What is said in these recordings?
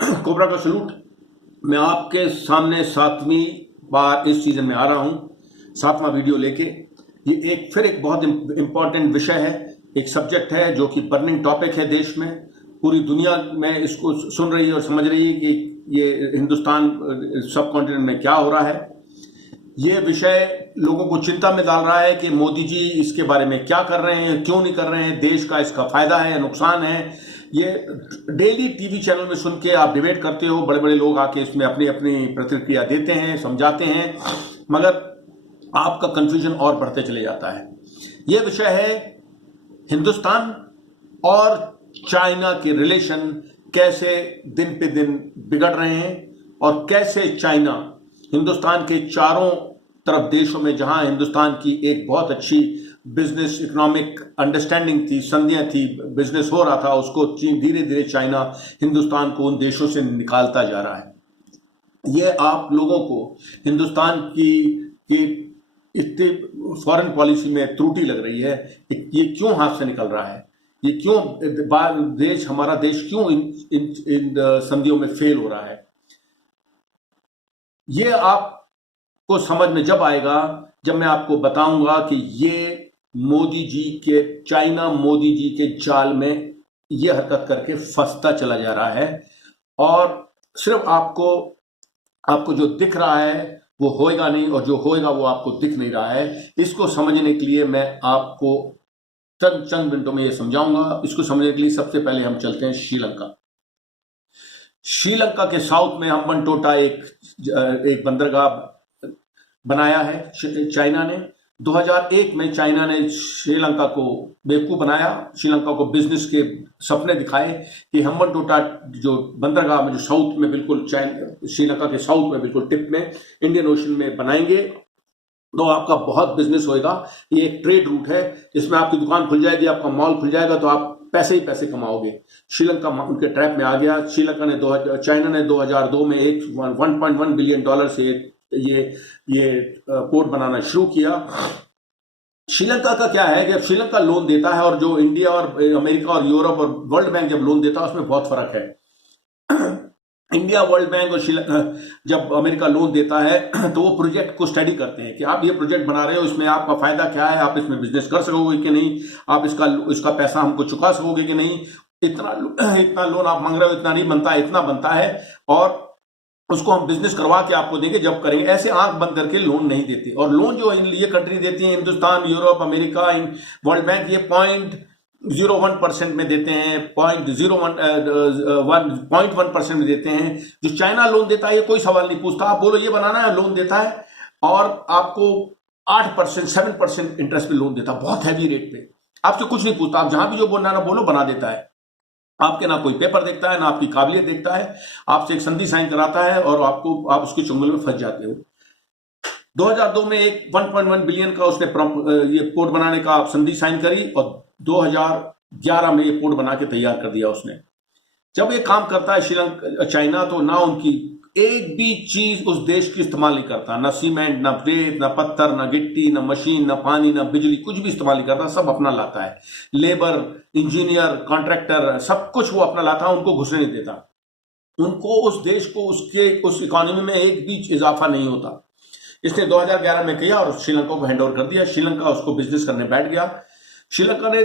Cobra का salute. मैं आपके सामने 7वीं बार इस सीजन में आ रहा हूं, 7वां वीडियो लेके। ये एक बहुत इंपॉर्टेंट विषय है, एक सब्जेक्ट है जो कि बर्निंग टॉपिक है देश में। पूरी दुनिया में इसको सुन रही है और समझ रही है कि ये हिंदुस्तान सब कॉन्टिनेंट में क्या हो रहा है। ये विषय लोगों को चिंता में डाल रहा है कि मोदी जी इसके बारे में क्या कर रहे हैं, क्यों नहीं कर रहे हैं, देश का इसका फायदा है या नुकसान है। ये डेली टीवी चैनल में सुन के आप डिबेट करते हो, बड़े बड़े लोग आके इसमें अपनी अपनी प्रतिक्रिया देते हैं, समझाते हैं, मगर आपका कंफ्यूजन और बढ़ते चले जाता है। ये विषय है हिंदुस्तान और चाइना के रिलेशन कैसे दिन पे दिन बिगड़ रहे हैं और कैसे चाइना हिंदुस्तान के चारों तरफ देशों में, जहां हिंदुस्तान की एक बहुत अच्छी बिजनेस इकोनॉमिक अंडरस्टैंडिंग थी, संधियां थी, बिजनेस हो रहा था, उसको धीरे धीरे चाइना हिंदुस्तान को उन देशों से निकालता जा रहा है। ये आप लोगों को हिंदुस्तान की इतनी फॉरेन पॉलिसी में त्रुटि लग रही है, ये क्यों हाथ से निकल रहा है, ये क्यों हमारा देश क्यों इन संधियों में फेल हो रहा है। ये आपको समझ में जब आएगा जब मैं आपको बताऊंगा कि ये चाइना मोदी जी के जाल में ये हरकत करके फंसता चला जा रहा है, और सिर्फ आपको जो दिख रहा है वो होएगा नहीं, और जो होएगा वो आपको दिख नहीं रहा है। इसको समझने के लिए मैं आपको चंद मिनटों में ये समझाऊंगा। इसको समझने के लिए सबसे पहले हम चलते हैं श्रीलंका। श्रीलंका के साउथ में हम्बनटोटा एक बंदरगाह बनाया है चाइना ने। 2001 में चाइना ने श्रीलंका को बेवकूफ बनाया, श्रीलंका को बिजनेस के सपने दिखाए कि हम्बनटोटा जो बंदरगाह में, जो साउथ में बिल्कुल श्रीलंका के साउथ में बिल्कुल टिप में इंडियन ओशन में बनाएंगे तो आपका बहुत बिजनेस होएगा। ये एक ट्रेड रूट है जिसमें आपकी दुकान खुल जाएगी, आपका मॉल खुल जाएगा, तो आप पैसे ही पैसे कमाओगे। श्रीलंका उनके ट्रैप में आ गया। चाइना ने 2002 में एक $1.1 बिलियन से ये पोर्ट बनाना शुरू किया। श्रीलंका का क्या है कि श्रीलंका लोन देता है, और जो इंडिया और अमेरिका और यूरोप और वर्ल्ड बैंक जब लोन देता है उसमें बहुत फर्क है। इंडिया, वर्ल्ड बैंक और जब अमेरिका लोन देता है तो वो प्रोजेक्ट को स्टडी करते हैं कि आप ये प्रोजेक्ट बना रहे हो, इसमें आपका फायदा क्या है, आप इसमें बिजनेस कर सकोगे कि नहीं, आप इसका पैसा हमको चुका सकोगे कि नहीं, इतना लोन आप मांग रहे हो, इतना नहीं बनता है, इतना बनता है, और उसको हम बिजनेस करवा के आपको देंगे जब करेंगे। ऐसे आंख बंद करके लोन नहीं देते। और लोन जो ये कंट्री देती है, Hindustan, Europe, America, world bank, ये 0.01% में देते हैं, 0.1% में देते हैं। जो चाइना लोन देता है ये कोई सवाल नहीं पूछता, आप बोलो ये बनाना है, लोन देता है, और आपको 8%, 7% इंटरेस्ट पे लोन देता है, बहुत हैवी रेट पे। आपसे कुछ नहीं पूछता, आप जहां भी जो बोलना ना बोलो, बना देता है। आपके ना कोई पेपर देखता है, ना आपकी काबिलियत देखता है, आपसे एक संधि साइन कराता है और आप उसके चुंगल में फंस जाते हो। 2002 में एक 1.1 बिलियन का उसने ये पोर्ट बनाने का संधि साइन करी, और 2011 में ये पोर्ट बना के तैयार कर दिया उसने। जब ये काम करता है चाइना, तो ना उनकी एक भी चीज उस देश की इस्तेमाल नहीं करता, ना सीमेंट, ना रेत, ना पत्थर, ना गिट्टी, ना मशीन, ना पानी, ना बिजली, कुछ भी इस्तेमाल नहीं करता, सब अपना लाता है। लेबर, इंजीनियर, कॉन्ट्रैक्टर, सब कुछ वो अपना लाता है, उनको घुसने नहीं देता। उनको उस देश को उस इकोनॉमी में एक भी इजाफा नहीं होता। इसने 2011 में किया और श्रीलंका को हैंड ओवर कर दिया। श्रीलंका उसको बिजनेस करने बैठ गया। श्रीलंका ने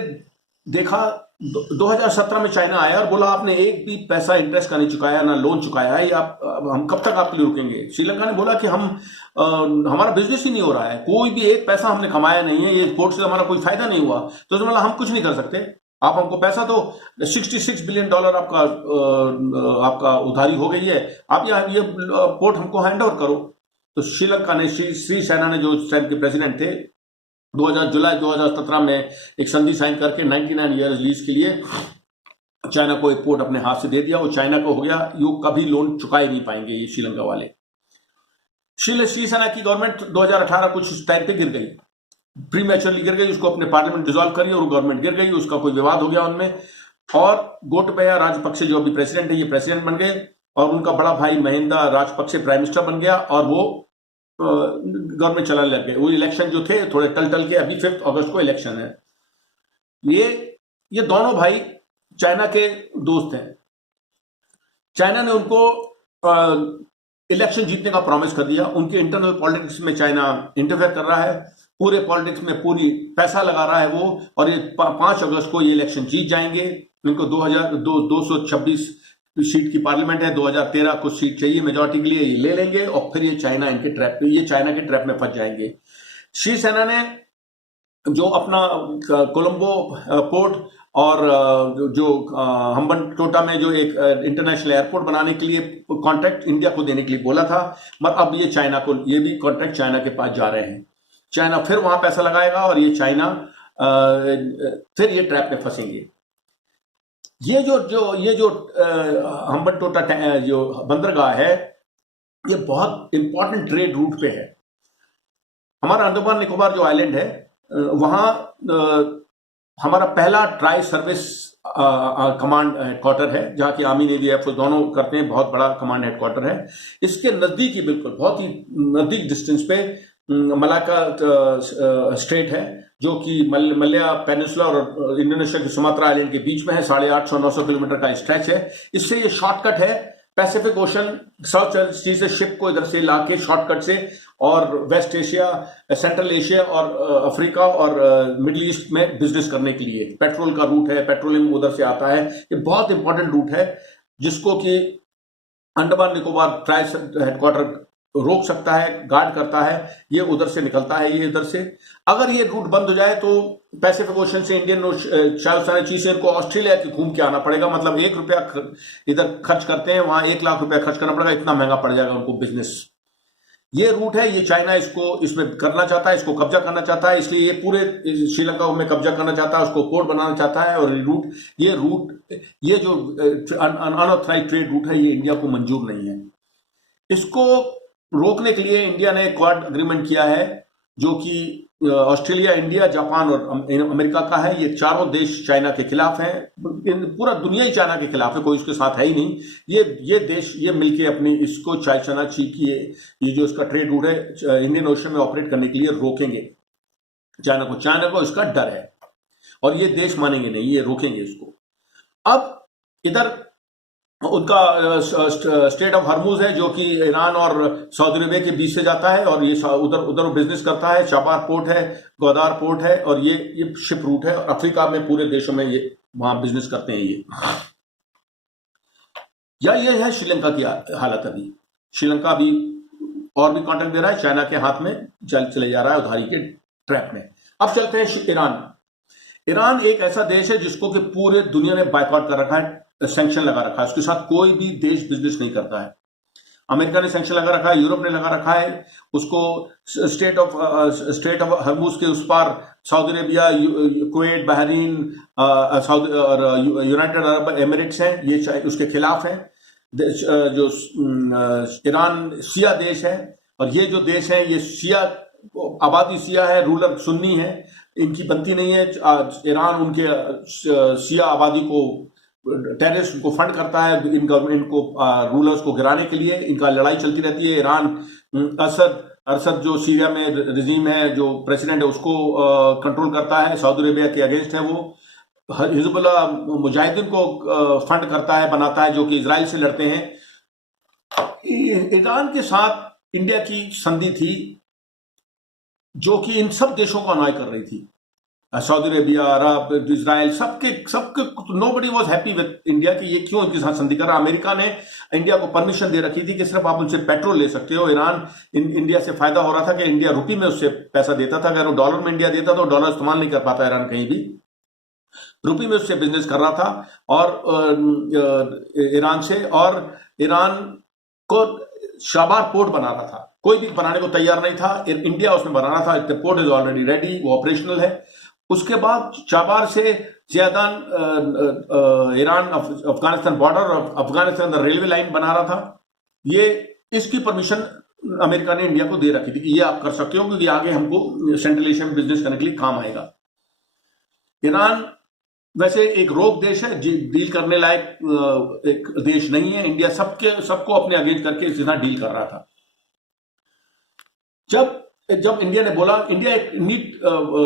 देखा, 2017 में चाइना आया और बोला आपने एक भी पैसा इंटरेस्ट का नहीं चुकाया, ना लोन चुकाया है, हम कब तक आपके लिए रुकेंगे। श्रीलंका ने बोला कि हमारा बिजनेस ही नहीं हो रहा है, कोई भी एक पैसा हमने कमाया नहीं है, ये पोर्ट से हमारा कोई फायदा नहीं हुआ, तो उसने बोला हम कुछ नहीं कर सकते, आप हमको पैसा दो। $66 बिलियन आपका उधारी हो गई है, आप ये पोर्ट हमको हैंड ओवर करो। तो श्रीलंका ने, श्री सेना ने, जो उस टाइम के प्रेसिडेंट थे, जुलाई 2017 में एक संधि साइन करके 99 ईयर्स लीज के लिए चाइना को एक पोर्ट अपने हाथ से दे दिया। वो चाइना को हो गया, ये कभी लोन चुका ही नहीं पाएंगे ये श्रीलंका वाले। श्री सेना की गवर्नमेंट 2018 कुछ टाइम पे गिर गई, प्रीमैच्योरली गिर गई, उसको अपने पार्लियामेंट डिसॉल्व करी और गवर्नमेंट गिर गई, उसका कोई विवाद हो गया उनमें, और गोटबाया राजपक्षे जो अभी प्रेसिडेंट है, ये प्रेसिडेंट बन गए, और उनका बड़ा भाई महिंदा राजपक्षे प्राइम मिनिस्टर बन गया, और वो गवर्नमेंट चलाने लग गए। वो इलेक्शन जो थे थोड़े टल के, अभी 5 अगस्त को इलेक्शन है। ये दोनों भाई चाइना के दोस्त हैं। चाइना ने उनको इलेक्शन जीतने का प्रॉमिस कर दिया। उनके इंटरनल पॉलिटिक्स में चाइना इंटरफेयर कर रहा है, पूरे पॉलिटिक्स में पूरी पैसा लगा रहा है वो, और ये 5 अगस्त को ये इलेक्शन जीत जाएंगे। इनको 226 सीट की पार्लियामेंट है, 2013 कुछ सीट चाहिए मेजोरिटी के लिए, ये ले लेंगे और फिर ये चाइना के ट्रैप में फंस जाएंगे। शिवसेना ने जो अपना कोलंबो पोर्ट और जो हम्बनटोटा में जो एक इंटरनेशनल एयरपोर्ट बनाने के लिए कॉन्ट्रैक्ट इंडिया को देने के लिए बोला था, मगर अब ये भी कॉन्ट्रैक्ट चाइना के पास जा रहे हैं। चाइना फिर वहां पैसा लगाएगा और ये चाइना फिर ये ट्रैप में फंसेंगे। ये जो हम्बनटोटा जो बंदरगाह है, ये बहुत इंपॉर्टेंट ट्रेड रूट पे है। हमारा अंडमान निकोबार जो आइलैंड है, वहां हमारा पहला ट्राई सर्विस कमांड हेडक्वार्टर है, जहां की आर्मी नेवी एयरफोर्स दोनों करते हैं। बहुत बड़ा कमांड हेडक्वार्टर है। इसके नजदीक ही, बिल्कुल बहुत ही नजदीक डिस्टेंस पे मलाक्का स्ट्रेट है, जो कि मलया पेनिनसुला और इंडोनेशिया के सुमात्रा आइलैंड के बीच में है। 850-900 किलोमीटर का स्ट्रेच है। इससे ये शॉर्टकट है पैसिफिक ओशन, साउथ चाइना सी से शिप को इधर से लाके शॉर्टकट से, और वेस्ट एशिया, सेंट्रल एशिया और अफ्रीका और मिडिल ईस्ट में बिजनेस करने के लिए। पेट्रोल का रूट है, पेट्रोलियम उधर से आता है। ये बहुत इंपॉर्टेंट रूट है जिसको कि अंडमान निकोबार ट्राई हेडक्वार्टर रोक सकता है, गार्ड करता है। ये उधर से निकलता है, ये इधर से। अगर ये रूट बंद हो जाए तो पैसिफिक ओशन से इंडियन साउथ चाइना सी से इनको ऑस्ट्रेलिया की घूम के आना पड़ेगा। मतलब 1 रुपया इधर खर्च करते हैं, वहां 1 लाख रुपया खर्च करना पड़ेगा। इतना महंगा पड़ जाएगा उनको बिजनेस। ये रूट है, ये चाइना इसमें करना चाहता है, इसको कब्जा करना चाहता है। इसलिए ये पूरे श्रीलंका में कब्जा करना चाहता है, उसको पोर्ट बनाना चाहता है। और ये जो अनऑथराइज्ड ट्रेड रूट है, ये इंडिया को मंजूर नहीं है। इसको रोकने के लिए इंडिया ने क्वाड एग्रीमेंट किया है, जो कि ऑस्ट्रेलिया, इंडिया, जापान और अमेरिका का है। ये चारों देश चाइना के खिलाफ हैं। पूरा दुनिया ही चाइना के खिलाफ है, कोई उसके साथ है ही नहीं। ये देश ये मिलके अपनी इसको चाइना ची की ये जो इसका ट्रेड रूट है इंडियन ओशन में ऑपरेट करने के लिए रोकेंगे चाइना को इसका डर है, और ये देश मानेंगे नहीं, ये रोकेंगे इसको। अब इधर उनका स्टेट ऑफ हरमुज है, जो कि ईरान और सऊदी अरेबिया के बीच से जाता है, और ये उधर बिजनेस करता है। चाबार पोर्ट है, ग्वादार पोर्ट है, और ये शिप रूट है। और अफ्रीका में पूरे देशों में ये वहां बिजनेस करते हैं। ये है श्रीलंका की हालत। अभी श्रीलंका अभी और भी कॉन्ट्रैक्ट दे रहा है, चाइना के हाथ में चले जा रहा है उधारी के ट्रैप में। अब चलते हैं ईरान। ईरान एक ऐसा देश है जिसको कि पूरे दुनिया ने बायकॉट कर रखा है, सैंक्शन लगा रखा है। उसके साथ कोई भी देश बिजनेस नहीं करता है। अमेरिका ने सैंक्शन लगा रखा है, यूरोप ने लगा रखा है उसको। स्टेट ऑफ हरमुज के उस पार सऊदी अरेबिया, कुवैत, बहरीन और यूनाइटेड अरब एमिरेट्स हैं, ये उसके खिलाफ हैं। जो ईरान शिया देश है, और ये जो देश है ये शिया आबादी शिया है, रूलर सुन्नी है, इनकी बनती नहीं है। ईरान उनके शिया आबादी को टेररिस्ट को फंड करता है, इन गवर्नमेंट को रूलर्स को गिराने के लिए इनका लड़ाई चलती रहती है। ईरान असद जो सीरिया में रिजीम है, जो प्रेसिडेंट है, उसको कंट्रोल करता है, सऊदी अरेबिया के अगेंस्ट है। वो हिजबुल्लाह मुजाहिदीन को फंड करता है, बनाता है, जो कि इजराइल से लड़ते हैं। ईरान के साथ इंडिया की संधि थी, जो कि इन सब देशों को अनॉय कर रही थी। सऊदी अरेबिया, अरब, इजराइल, सबके nobody was happy with India कि ये क्यों इनके साथ संधि कर रहा। अमेरिका ने इंडिया को परमिशन दे रखी थी कि सिर्फ आप उनसे पेट्रोल ले सकते हो। ईरान इंडिया से फायदा हो रहा था कि इंडिया रुपये में उससे पैसा देता था। अगर वो डॉलर में इंडिया देता तो डॉलर इस्तेमाल नहीं कर पाता ईरान, कहीं भी रुपये में उससे बिजनेस कर रहा था। और ईरान से, और ईरान को शाबार पोर्ट बना रहा था। कोई भी बनाने को तैयार नहीं था, इंडिया उसमें बना रहा था। The port is already ready, वो ऑपरेशनल है। उसके बाद चाबार से ज़्यादान ईरान अफगानिस्तान बॉर्डर और अफगानिस्तान का रेलवे लाइन बना रहा था। ये इसकी परमिशन अमेरिका ने इंडिया को दे रखी थी कि ये आप कर सकते हो, क्योंकि आगे हमको सेंट्रल एशिया में बिजनेस करने के लिए काम आएगा। ईरान वैसे एक रोग देश है, डील करने लायक एक देश नहीं है। इंडिया सबको अपने अगेंस्ट करके इसके साथ डील कर रहा था। जब जब इंडिया ने बोला, इंडिया एक नीट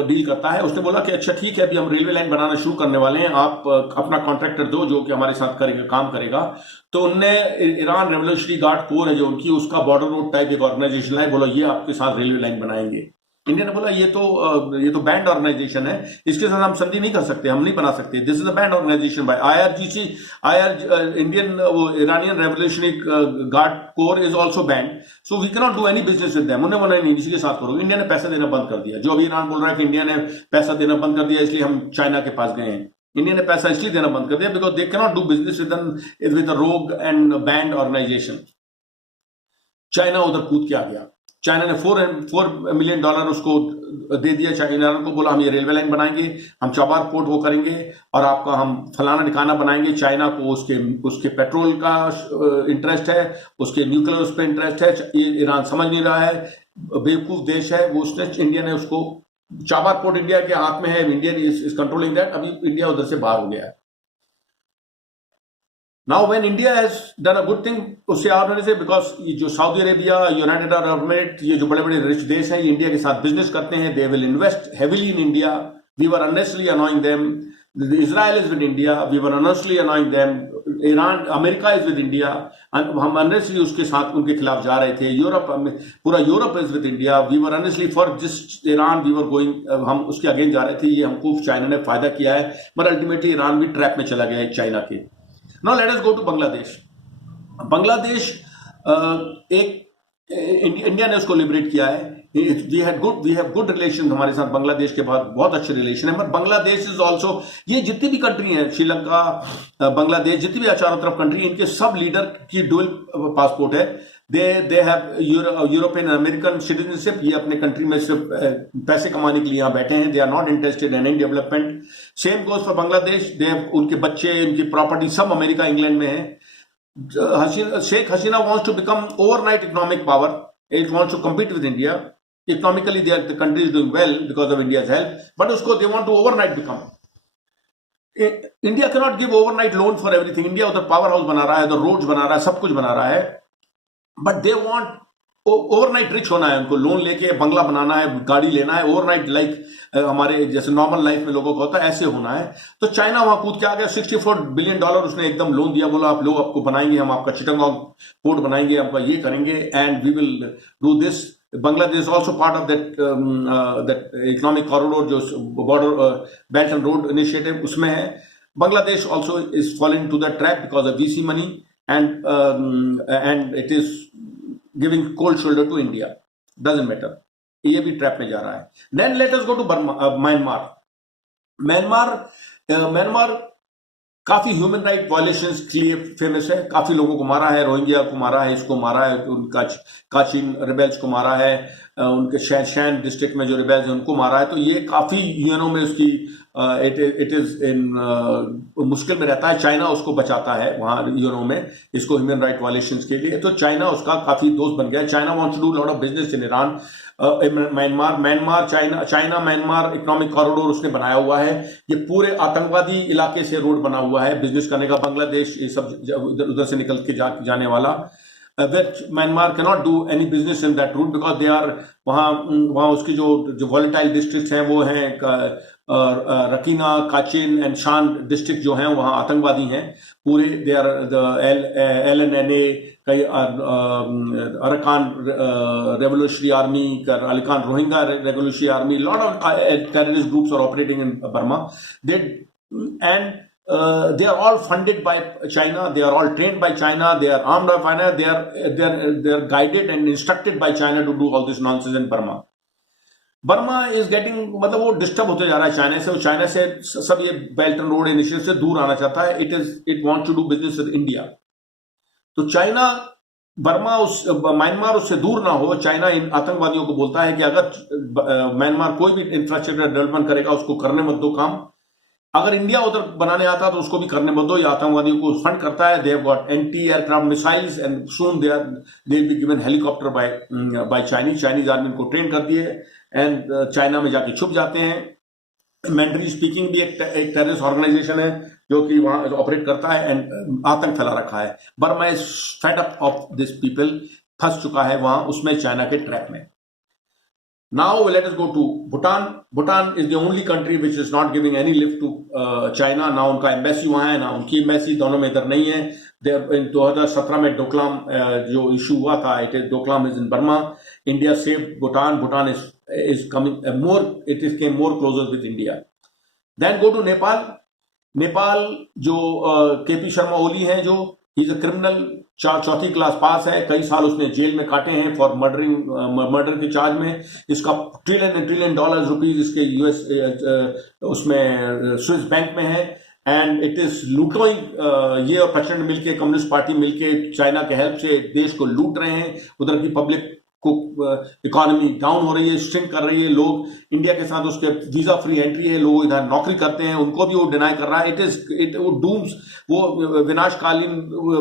डील करता है, उसने बोला कि अच्छा ठीक है, अभी हम रेलवे लाइन बनाना शुरू करने वाले हैं, आप अपना कॉन्ट्रैक्टर दो जो कि हमारे साथ करेगा, काम करेगा। तो उनने ईरान रेवोल्यूशनरी गार्ड कोर है जो उनकी, उसका बॉर्डर रोड टाइप एक ऑर्गेनाइजेशन है, बोला ये आपके साथ रेलवे लाइन बनाएंगे। इंडिया ने बोला ये तो बैंड ऑर्गेनाइजेशन है, इसके साथ हम संधि नहीं कर सकते, हम नहीं बना सकते। This is a banned organisation by IRGC, Indian Iranian revolutionary guard corps is also banned, so we can not do any business with them. उन्होंने बोला नहीं, इसी के साथ करो। इंडिया ने पैसा देना बंद कर दिया। जो अभी ईरान बोल रहा है कि इंडिया ने पैसा देना बंद कर दिया इसलिए हम चाइना के पास गए हैं। इंडिया ने पैसा इसलिए देना बंद कर दिया because they can not do business with रोग एंड बैंड ऑर्गेनाइजेशन। चाइना उधर कूद के आ गया। चाइना ने $4 मिलियन उसको दे दिया। चाइना को बोला हम ये रेलवे लाइन बनाएंगे, हम चाबार पोर्ट वो करेंगे और आपका हम फलाना ठिकाना बनाएंगे। चाइना को उसके पेट्रोल का इंटरेस्ट है, उसके न्यूक्लियर उस पर इंटरेस्ट है। ये ईरान समझ नहीं रहा है, बेवकूफ देश है वो। उसने, इंडिया ने उसको, चाबार पोर्ट इंडिया के हाथ में है, इंडिया इज कंट्रोलिंग दैट। अभी इंडिया उधर से बाहर हो गया है। Now when India has done a good thing, उससे आप होने से, बिकॉज जो Saudi Arabia, United Arab emirate, ये जो बड़े बड़े रिच देश हैं, ये इंडिया के साथ बिजनेस करते हैं। They will invest heavily in India. We were unnecessarily annoying them. Israel is with India, we were unnecessarily annoying them. Iran, America is with India, हम अननेसेसरली उसके साथ उनके खिलाफ जा रहे थे। यूरोप, पूरा Europe is with India. We were unnecessarily for जिस ईरान वी वर गोइंग, हम उसके अगेंस्ट जा रहे थे। ये हमको चाइना ने फायदा किया है, पर अल्टीमेटली ईरान भी ट्रैप में चला गया है चाइना के। Now let us go to Bangladesh. Bangladesh India ने उसको लिबरेट किया है। वी हैव गुड रिलेशन हमारे साथ बांग्लादेश के बाद, बहुत अच्छे रिलेशन है। बट बांग्लादेश इज ऑल्सो, ये जितनी भी कंट्री हैं, श्रीलंका, बांग्लादेश, जितनी भी चारों तरफ कंट्री, इनके सब लीडर की डुअल पासपोर्ट है। They have European American citizenship. ये अपने कंट्री में सिर्फ पैसे कमाने के लिए यहाँ बैठे हैं। They are not interested in any development. Same goes for Bangladesh. They have, उनके बच्चे, उनकी प्रॉपर्टी सब अमेरिका, इंग्लैंड में है। Sheikh Hasina wants to become overnight economic power. It wants to compete with India. Economically, the country is doing well because of India's help. But usko they want to overnight become. India cannot give overnight loan for everything. India उधर power house बना रहा है, उधर roads बना रहा है, सब कुछ बना रहा है. But they want overnight rich होना है उनको, लोन लेके बंगला बनाना है, गाड़ी लेना है, ओवरनाइट, लाइक हमारे जैसे नॉर्मल लाइफ में लोगों को होता है, ऐसे होना है। तो चाइना वहां कूद के आ गया। $64 बिलियन उसने एकदम लोन दिया। बोला आप लोग, आपको बनाएंगे हम, आपका चिटंगोंग पोर्ट बनाएंगे, आपका ये करेंगे, and we will do this. Bangladesh also part of that economic corridor, जो border belt and road initiative, उसमें है। Bangladesh also is following to the trap because of VC money, and it is giving cold shoulder to India. Doesn't matter, ये भी trap में जा रहा है। Then let us go to Myanmar. Myanmar काफी human right violations के लिए famous है। काफी लोगों को मारा है, रोहिंग्या को मारा है, इसको मारा है, उनका काचिन रिबेल्स को मारा है, उनके शैन डिस्ट्रिक्ट में जो रिबेल्स हैं उनको मारा है। तो ये काफी यूएनओ में उसकी इट इज इन मुश्किल में रहता है। चाइना उसको बचाता है वहां यूएनओ में, इसको ह्यूमन राइट वायलेशंस के लिए। तो चाइना उसका काफी दोस्त बन गया है। China wants to do lot of business in Iran, Myanmar, China Myanmar economic corridor उसने बनाया हुआ है। ये पूरे आतंकवादी इलाके से रोड बना हुआ है बिजनेस करने का। बांग्लादेश ये सब उधर से निकल के जाने वाला। Myanmar cannot do any business in that route because they are, वहां उसकी जो वॉलेटाइल डिस्ट्रिक्ट्स हैं वो हैं रकीना, काचिन एंड शान डिस्ट्रिक्ट जो हैं, वहां आतंकवादी हैं पूरे। दे आर LNNA, कई अरकान रेवोल्यूशनरी आर्मी, अलिकान Rohingya revolutionary army, lot of terrorist groups are operating in Burma. They are all funded by China. They are all trained by China. They are armed by China. They are guided and instructed by China to do all this nonsense in Burma. Burma is getting, मतलब वो disturb होते जा रहा है China से। वो China से सब ये बेल्ट एंड रोड इनिशिएटिव से दूर आना चाहता है। It wants to do business with India. तो चाइना, म्यांमार उससे दूर ना हो। चाइना इन आतंकवादियों को बोलता है कि अगर म्यांमार कोई भी इंफ्रास्ट्रक्चर डेवलपमेंट करेगा उसको करने मत दो काम। अगर इंडिया उधर बनाने आता तो उसको भी करने मत दो। ये आतंकवादियों को फंड करता है। They have got anti aircraft missiles and soon they will be given helicopter by Chinese army को ट्रेन कर दिए, एंड चाइना में जाके छुप जाते हैं। मैंड्री स्पीकिंग भी एक टेररिस्ट ऑर्गेनाइजेशन है जो कि वहां ऑपरेट करता है एंड आतंक फैला रखा है। Burma is fed up of this people, फंस चुका है वहां उसमें, चाइना के ट्रैप में। Now let us go to Bhutan. Bhutan is the only country which is not giving any lift to China. ना उनका एम्बेसी वहाँ है, ना उनकी एम्बेसी, दोनों में इधर नहीं है. इन 2017 में डोकलाम जो इशू हुआ था, it is Doklam is in Burma. India save Bhutan. Bhutan is coming more. It is came more closer with India. Then go to Nepal. Nepal जो केपी शर्मा ओली हैं, जो इज अ क्रिमिनल, चौथी क्लास पास है, कई साल उसने जेल में काटे हैं फॉर मर्डर के चार्ज में. इसका ट्रिलियन डॉलर रुपीज इसके यूएस उसमें स्विस बैंक में है. एंड इट इज लूटिंग, ये और प्रचंड मिलके, कम्युनिस्ट पार्टी मिलके चाइना के हेल्प से देश को लूट रहे हैं. उधर की पब्लिक को इकोनॉमी डाउन हो रही है, स्ट्रिंक कर रही है. लोग इंडिया के साथ उसके वीजा फ्री एंट्री है, लोग इधर नौकरी करते हैं, उनको भी वो डिनाई कर रहा है. वो डूम्स, वो विनाशकालीन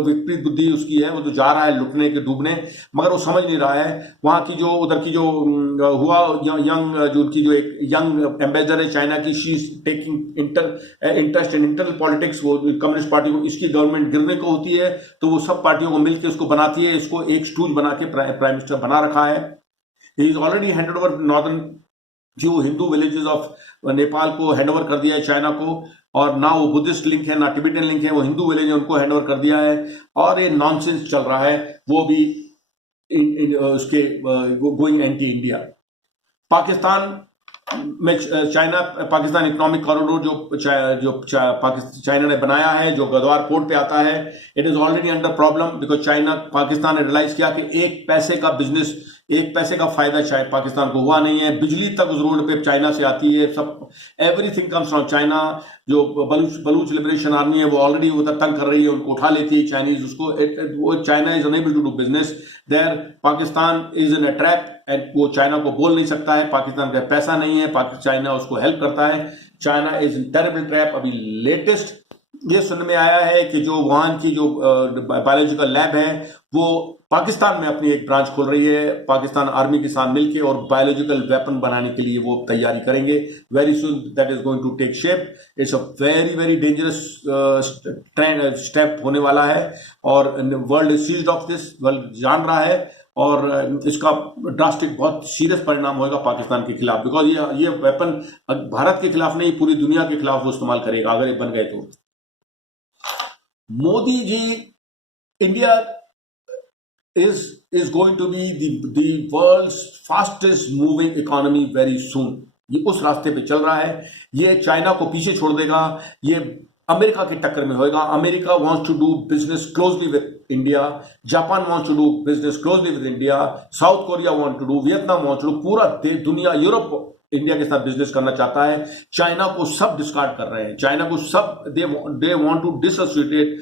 विपरीत बुद्धि उसकी है. वो तो जा रहा है लुटने के, डूबने, मगर वो समझ नहीं रहा है. वहां की जो उधर की जो हुआ यंग, जो उनकी जो एक यंग एम्बेसडर है चाइना की, she is taking interest in internal politics. वो कम्युनिस्ट पार्टी को, इसकी गवर्नमेंट गिरने को होती है तो वो सब पार्टियों को मिलकर उसको बनाती है. इसको एक स्टूज बना के प्राइम मिनिस्टर बना रखा है. He is already handed over northern जो हिंदू विलेजेस ऑफ नेपाल को हैंड ओवर कर दिया है चाइना को. और ना वो बुद्धिस्ट लिंक है, ना टिबेटन लिंक है, वो हिंदू विलेज है, उनको हैंड ओवर कर दिया है. और ये नॉनसेंस चल रहा है, वो भी उसके गोइंग एंटी इंडिया. पाकिस्तान में पाकिस्तान इकोनॉमिक कॉरिडोर जो चाइना ने बनाया है, जो गद्वार पोर्ट पे आता है, it is already under problem because Pakistan ने रियलाइज किया कि एक पैसे का बिजनेस, एक पैसे का फायदा शायद पाकिस्तान को हुआ नहीं है. बिजली तक उस रोड पे चाइना से आती है, सब एवरीथिंग कम्स फ्रॉम चाइना. जो बलूच लिबरेशन आर्मी है वो ऑलरेडी उधर तंग कर रही है, उनको उठा लेती है चाइनीज उसको. वो China is unable to do business there. Pakistan is in a trap and वो चाइना को बोल नहीं सकता है. पाकिस्तान का पैसा नहीं है, चाइना उसको हेल्प करता है. China is in terrible trap. अभी लेटेस्ट ये सुनने में आया है कि जो वहां की जो बायोलॉजिकल लैब है वो पाकिस्तान में अपनी एक ब्रांच खोल रही है, पाकिस्तान आर्मी के साथ मिलकर, और बायोलॉजिकल वेपन बनाने के लिए वो तैयारी करेंगे. Very soon that is going to take shape. It's a very very dangerous step होने वाला है और world is seized of this. World जान रहा है और इसका ड्रास्टिक बहुत सीरियस परिणाम होगा पाकिस्तान के खिलाफ. बिकॉज ये वेपन भारत के खिलाफ नहीं, पूरी दुनिया के खिलाफ वो इस्तेमाल करेगा अगर ये बन गए तो. Modi ji, India is going to be the world's fastest moving economy very soon. ये उस रास्ते पे चल रहा है. ये चाइना को पीछे छोड़ देगा, ये अमेरिका की टक्कर में होएगा. America wants to do business closely with India. Japan wants to do business closely with India. South Korea want to do, Vietnam wants to do, पूरा दुनिया, यूरोप इंडिया के साथ बिजनेस करना चाहता है. चाइना को सब डिस्कार्ड कर रहे हैं. चाइना को सब दे वांट टू डिसोसिएट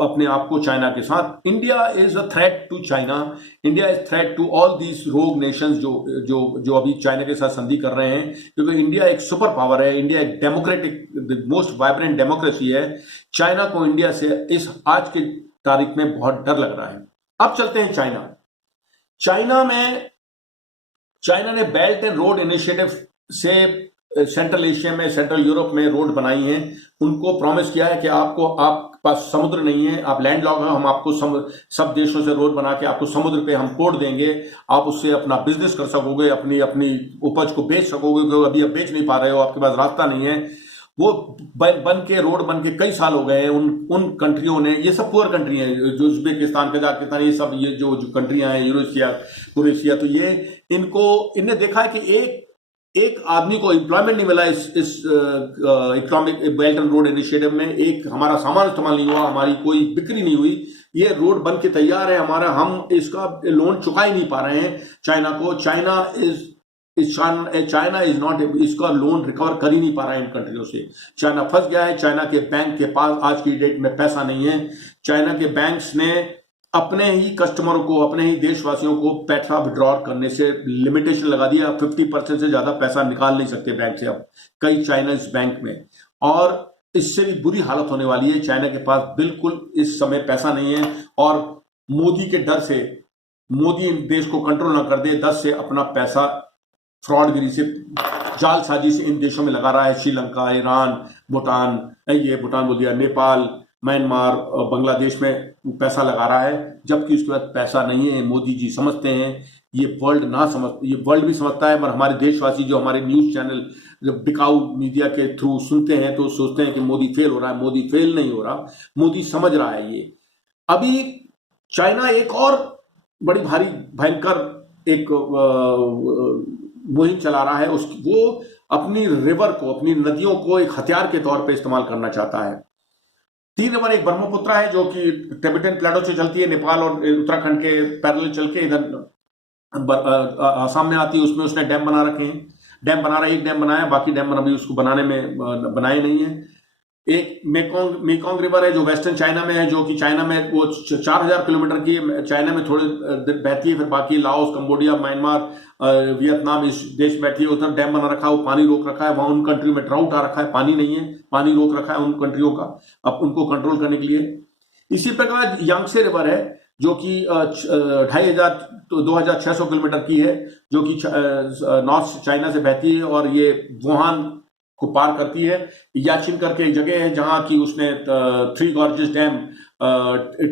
अपने आप को चाइना के साथ. India is a threat to China. India is threat to all these rogue nations जो अभी चाइना के साथ संधि कर रहे हैं, क्योंकि इंडिया एक सुपर पावर है. इंडिया एक डेमोक्रेटिक, मोस्ट वाइब्रेंट डेमोक्रेसी है. चाइना को इंडिया से इस आज की तारीख में बहुत डर लग रहा है. अब चलते हैं चाइना ने बेल्ट एंड रोड इनिशिएटिव से सेंट्रल एशिया में, सेंट्रल यूरोप में रोड बनाई हैं. उनको प्रॉमिस किया है कि आपके पास समुद्र नहीं है, आप लैंड लॉक हैं, हम आपको सब देशों से रोड बना के आपको समुद्र पे हम पोर्ट देंगे, आप उससे अपना बिजनेस कर सकोगे, अपनी उपज को बेच सकोगे, क्योंकि अभी आप बेच नहीं पा रहे हो, आपके पास रास्ता नहीं है. वो रोड बन के कई साल हो गए हैं. उन कंट्रियों ने, ये सब पुअर कंट्री हैं, जो उज्बेकिस्तान, कजाकिस्तान, ये सब ये जो कंट्रियां हैं, यूरेशिया, तो ये इनने देखा है कि एक आदमी को एम्प्लॉयमेंट नहीं मिला इस economic belt and road initiative में. एक हमारा सामान इस्तेमाल नहीं हुआ, हमारी कोई बिक्री नहीं हुई. ये रोड बन के तैयार है हमारा, हम इसका लोन चुका ही नहीं पा रहे हैं चाइना को. चाइना इज नॉट, इसका लोन रिकवर कर ही नहीं पा रहा है इन कंट्रियों से. चाइना फंस गया है. चाइना के बैंक के पास आज की डेट में पैसा नहीं है. चाइना के बैंक्स ने अपने ही कस्टमरों को, अपने ही देशवासियों को पैसा विड्रॉ करने से लिमिटेशन लगा दिया. 50% से ज्यादा पैसा निकाल नहीं सकते बैंक से अब कई चाइनीज बैंक में. और इससे भी बुरी हालत होने वाली है. चाइना के पास बिल्कुल इस समय पैसा नहीं है. और मोदी के डर से, मोदी देश को कंट्रोल ना कर दे, 10 से अपना पैसा फ्रॉडगिरी से, जालसाजी से इन देशों में लगा रहा है. श्रीलंका, ईरान, भूटान बोल दिया, नेपाल, म्यांमार, बांग्लादेश में पैसा लगा रहा है, जबकि उसके पास पैसा नहीं है. मोदी जी समझते हैं ये वर्ल्ड भी समझता है, पर हमारे देशवासी जो हमारे न्यूज चैनल जब बिकाऊ मीडिया के थ्रू सुनते हैं तो सोचते हैं कि मोदी फेल हो रहा है। मोदी फेल नहीं हो रहा, मोदी समझ रहा है। ये अभी चाइना एक और बड़ी भारी भयंकर एक मुहिम चला रहा है। वो अपनी रिवर को, अपनी नदियों को एक हथियार के तौर पे इस्तेमाल करना चाहता है। 3 रिवर, एक ब्रह्मपुत्र है जो कि टिबेटन प्लेटो से चलती है, नेपाल और उत्तराखंड के पैरेलल चल के इधर आसाम में आती है। उसमें उसने डैम बना रखे हैं, डैम बना रहा है, एक डैम बनाया, बाकी डैम अभी उसको बनाने में बनाए नहीं है। एक मेकोंग रिवर है जो वेस्टर्न चाइना में है, जो कि चाइना में वो 4000 किलोमीटर की है, चाइना में थोड़ी बहती है, फिर बाकी लाओस, कंबोडिया, म्यांमार, वियतनाम इस देश बैठी है। उधर डैम बना रखा है, वो पानी रोक रखा है। वहां उन कंट्री में ड्राउट आ रखा है, पानी नहीं है, पानी रोक रखा है उन कंट्रियों का, अब उनको कंट्रोल करने के लिए। इसी प्रकार यांगसे रिवर है जो कि 2600 किलोमीटर की है, जो कि नॉर्थ चाइना से बहती है और ये वुहान को पार करती है। याचिन करके एक जगह है जहां की उसने 3 गॉर्जेस डैम,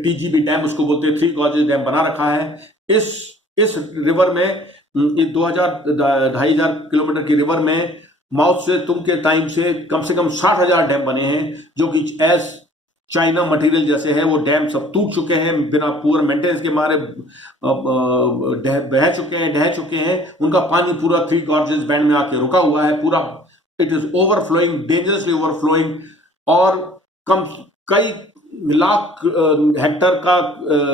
TGB डैम उसको बोलते हैं, 3 गॉर्जेस डैम बना रखा है। इस रिवर में, इस 2500 किलोमीटर की रिवर में माओ से तुंग के टाइम से कम 60,000 डैम बने हैं, जो कि एज चाइना मटेरियल जैसे है। वो डैम सब टूट चुके हैं, बिना पूरा मेंटेनेंस के मारे ढह चुके हैं। उनका पानी पूरा 3 गॉर्जेस बैंड में आके रुका हुआ है पूरा। It is overflowing, dangerously overflowing, और कई लाख हेक्टर का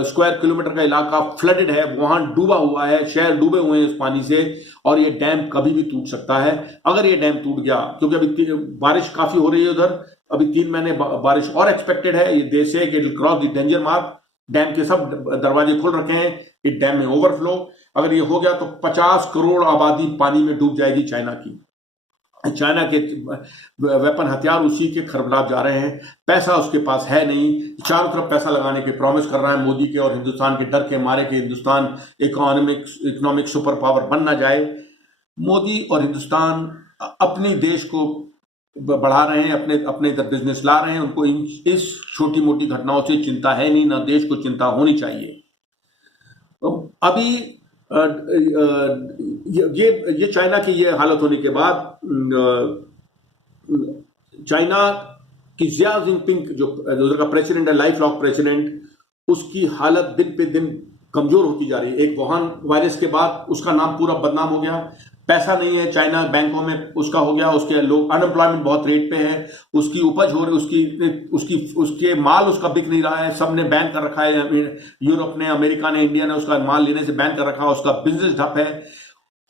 स्क्वायर किलोमीटर का इलाका फ्लडेड है, वहां डूबा हुआ है, शहर डूबे हुए हैं इस पानी से। और ये डैम कभी भी टूट सकता है। अगर ये डैम टूट गया, क्योंकि अभी बारिश काफी हो रही है उधर, अभी 3 महीने बारिश और एक्सपेक्टेड है। ये देश है कि it will cross the danger mark. Dam के सब दरवाजे खुल रखे हैं, इस डैम में ओवरफ्लो अगर ये हो गया तो 50 करोड़ आबादी पानी में डूब जाएगी चाइना की। चाइना के वेपन हथियार उसी के खरबलाब जा रहे हैं। पैसा उसके पास है नहीं, चारों तरफ पैसा लगाने के प्रॉमिस कर रहा है मोदी के और हिंदुस्तान के डर के मारे कि हिंदुस्तान इकोनॉमिक सुपर पावर बन ना जाए। मोदी और हिंदुस्तान अपनी देश को बढ़ा रहे हैं, अपने इधर बिजनेस ला रहे हैं। उनको इस छोटी मोटी घटनाओं से चिंता है नहीं, ना देश को चिंता होनी चाहिए। अभी ये चाइना की ये हालत होने के बाद चाइना की जिया जिनपिंग जो उधर का प्रेसिडेंट है, लाइफ लॉन्ग प्रेसिडेंट, उसकी हालत दिन पे दिन कमजोर होती जा रही है। एक वुहान वायरस के बाद उसका नाम पूरा बदनाम हो गया। पैसा नहीं है चाइना बैंकों में, उसका हो गया। उसके लोग अनएम्प्लॉयमेंट बहुत रेट पे है, उसकी उपज हो रही, उसके माल उसका बिक नहीं रहा है, सबने बैन कर रखा है। यूरोप ने, अमेरिका ने, इंडिया ने उसका माल लेने से बैन कर रखा है, उसका बिजनेस ठप है।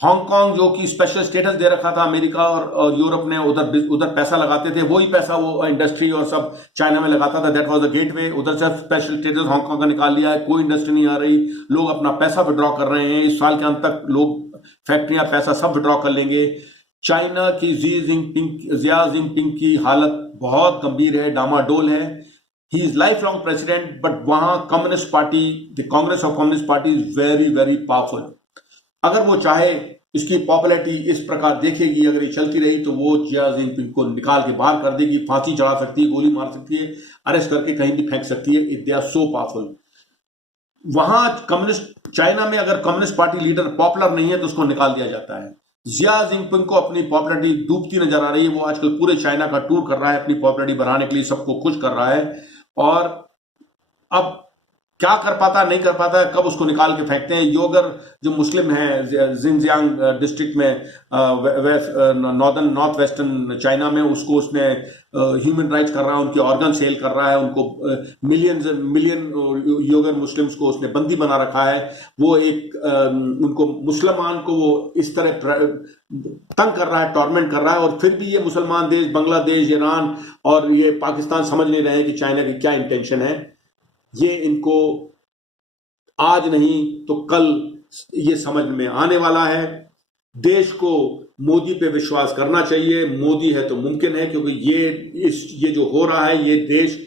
हांगकांग जो कि स्पेशल स्टेटस दे रखा था अमेरिका और यूरोप ने, उधर पैसा लगाते थे, वही पैसा वो इंडस्ट्री और सब चाइना में लगाता था। That was the gateway. उधर से स्पेशल स्टेटस हांगकांग का निकाल लिया है, कोई इंडस्ट्री नहीं आ रही, लोग अपना पैसा विड्रॉ कर रहे हैं। इस साल के अंत तक लोग फैक्ट्रियां पैसा सब विड्रॉ कर लेंगे। चाइना की जिया जिनपिंग की हालत बहुत गंभीर है, डामाडोल है। He is life long president, but वहां communist party, the congress of communist party is very very powerful. अगर वो चाहे, इसकी पॉपुलैरिटी इस प्रकार देखेगी, अगर ये चलती रही तो वो जिया जिनपिंग को निकाल के बाहर कर देगी, फांसी चढ़ा सकती है, गोली मार सकती है, अरेस्ट करके कहीं भी फेंक सकती है। They are so powerful. वहां कम्युनिस्ट चाइना में अगर कम्युनिस्ट पार्टी लीडर पॉपुलर नहीं है तो उसको निकाल दिया जाता है। जिया जिनपिंग को अपनी पॉपुलैरिटी डूबती नजर आ रही है। वो आजकल पूरे चाइना का टूर कर रहा है अपनी पॉपुलैरिटी बढ़ाने के लिए, सबको खुश कर रहा है। और अब क्या कर पाता नहीं कर पाता, कब उसको निकाल के फेंकते हैं। योगर जो मुस्लिम है जिनजियांग डिस्ट्रिक्ट में, नॉर्थ वेस्टर्न चाइना में, उसको उसने ह्यूमन राइट्स कर रहा है, उनके ऑर्गन सेल कर रहा है, उनको मिलियन योगर मुस्लिम्स को उसने बंदी बना रखा है। वो एक उनको मुसलमान को वो इस तरह तंग कर रहा है, टॉर्मेंट कर रहा है। और फिर भी ये मुसलमान देश बांग्लादेश, ईरान और ये पाकिस्तान समझ नहीं रहे हैं कि चाइना की क्या इंटेंशन है। ये इनको आज नहीं तो कल ये समझ में आने वाला है। देश को मोदी पे विश्वास करना चाहिए। मोदी है तो मुमकिन है, क्योंकि ये जो हो रहा है, ये देश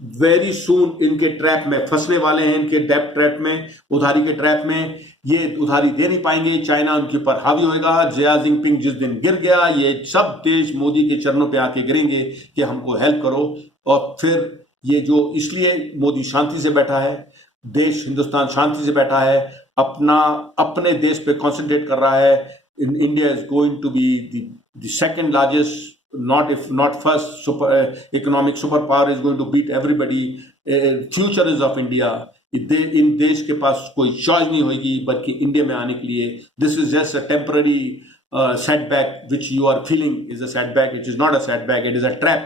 वेरी सून इनके ट्रैप में फंसने वाले हैं, इनके डेब्ट ट्रैप में, उधारी के ट्रैप में। ये उधारी दे नहीं पाएंगे, चाइना उनके ऊपर हावी होएगा। जिया जिनपिंग जिस दिन गिर गया, ये सब देश मोदी के चरणों पे आके गिरेंगे कि हमको हेल्प करो। और फिर ये जो, इसलिए मोदी शांति से बैठा है, देश हिंदुस्तान शांति से बैठा है। अपने देश पे कॉन्सेंट्रेट कर रहा है, India is going to be the second largest, not if not first super economic superpower, is going to beat everybody. Future is of India. इन देश के पास कोई चॉइस नहीं होगी बल्कि इंडिया में आने के लिए. This is just a temporary setback which you are feeling is a setback. It is not a setback, it is a trap.